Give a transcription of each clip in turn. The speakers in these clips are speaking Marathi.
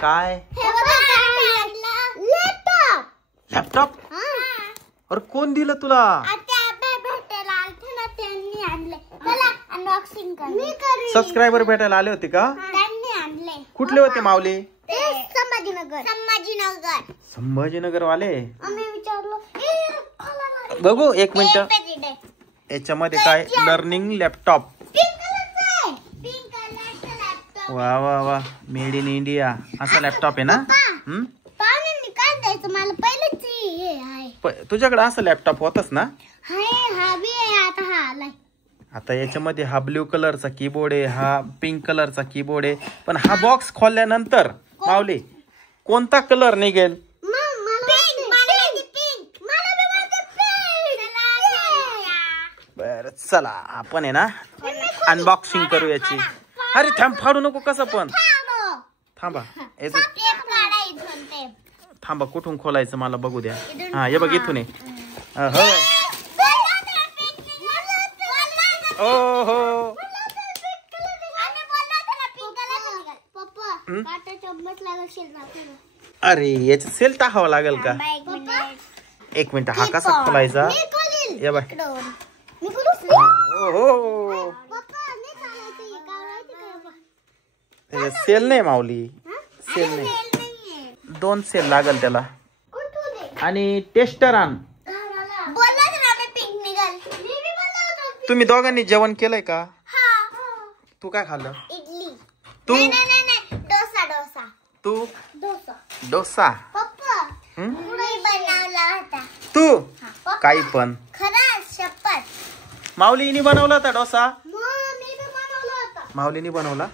काय लॅपटॉप? अरे कोण दिलं तुला? सबस्क्रायबर भेटायला आले होते का? कुठले होते माऊली? संभाजीनगर वाले. बघू एक मिनिट. याच्यामध्ये काय? Learning laptop. वा वा वा, मेड इन इंडिया असा लॅपटॉप आहे ना? तुझ्याकडे असं लॅपटॉप होतच ना? आता याच्यामध्ये हा ब्ल्यू कलरचा कीबोर्ड आहे, हा पिंक कलरचा कीबोर्ड आहे. पण हा बॉक्स खोलल्यानंतर माऊली कोणता कलर निघेल? बर चला आपण आहे ना अनबॉक्सिंग करू याची. अरे थांब, फाडू नको. कसं पण थांबा. थांबा, कुठून खोलायचं मला बघू द्या. हा हे बघ इथून आहे. हो अरे याच सेल टाकावं लागेल का? एक मिनिट. हा कसा खोलायचा? हे बघ. हो सेल नाही माऊली, सेल नाही. 2 सेल लागल त्याला. आणि टेस्टर आण. तुम्ही दोघांनी जेवण केलंय का? तू काय खाल्लं? तू तू डोसा. तू काही पण. माऊलीने बनवला होता डोसा? माऊलीने बनवला.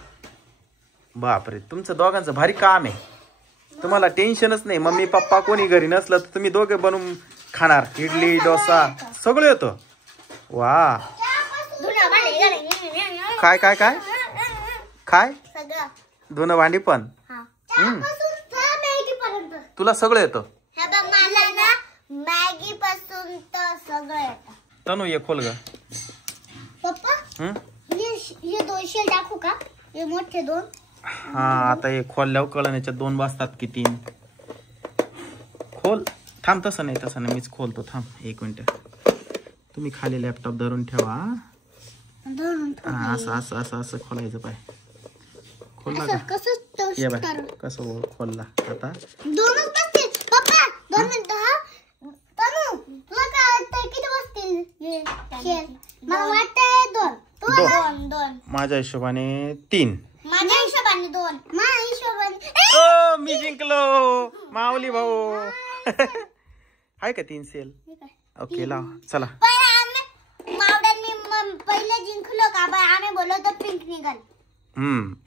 बापरे, तुमचं दोघांचं भारी काम आहे. तुम्हाला टेन्शनच नाही. मम्मी पप्पा कोणी घरी नसलं तर तुम्ही दोघे बनवून खाणार. इडली डोसा सगळं येतं. वा. काय काय काय काय? धुणं भांडी पण. तुला सगळं येतं? मॅगी पासून तर सगळं येतं. तनू ये खोल ग. पप्पा हे 2 शेल टाकू का? हे मोठे 2. हा आता हे खोलल्यावर कळण याच्यात 2 बसतात की 3. खोल. थांब, तसं नाही मीच खोलतो. थांब 1 मिनिट. तुम्ही खाली लॅपटॉप धरून ठेवा. असं असं असं असं खोलायचं. पाय खोलला का? कसं खोलला? आता 2च बसतील पप्पा. 2 मिनिटं. तनू तुला काय वाटतंय किती बसतील? मला वाटतंय 2. 2. माझ्या हिशोबाने 3. माझ्या हिशोबाने 2. माझ्या हिशोबाने. मी जिंकलो माऊली भाऊ. आहे का 3 सेल? ओके लाव. चला. पहिले जिंकलो का बाय? आम्ही बोललो तर पिंक निघाल.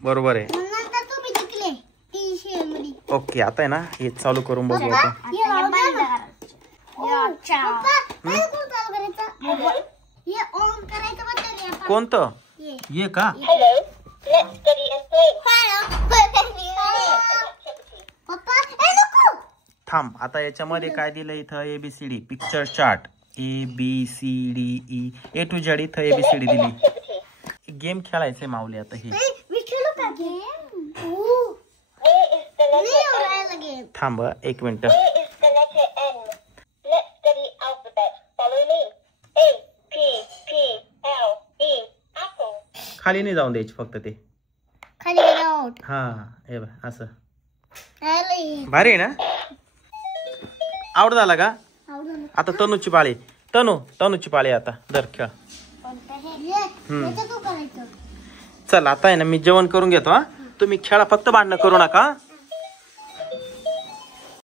बरोबर आहे. नंतर तुम्ही जिंकले 3 शेल मध्ये. ओके आता आहे ना हे चालू करून बघू आपण. कोणतं? ये का? थांब. आता याच्यामध्ये काय दिलं इथं? ABCD picture chart. ABCDE A to Z. इथं ABCD दिली. गेम खेळायचंय माऊली आता. हे थांब 1 मिनिट. खाली नाही जाऊन द्यायची फक्त ते. हा हे बघ असं. भारी आहे ना? आवड झाला का? आता तनूची पाळी. तनूची पाळी. आता दर खेळ. चल आता आहे ना मी जेवण करून घेतो. हा तुम्ही खेळा, फक्त भांडणं करू नका.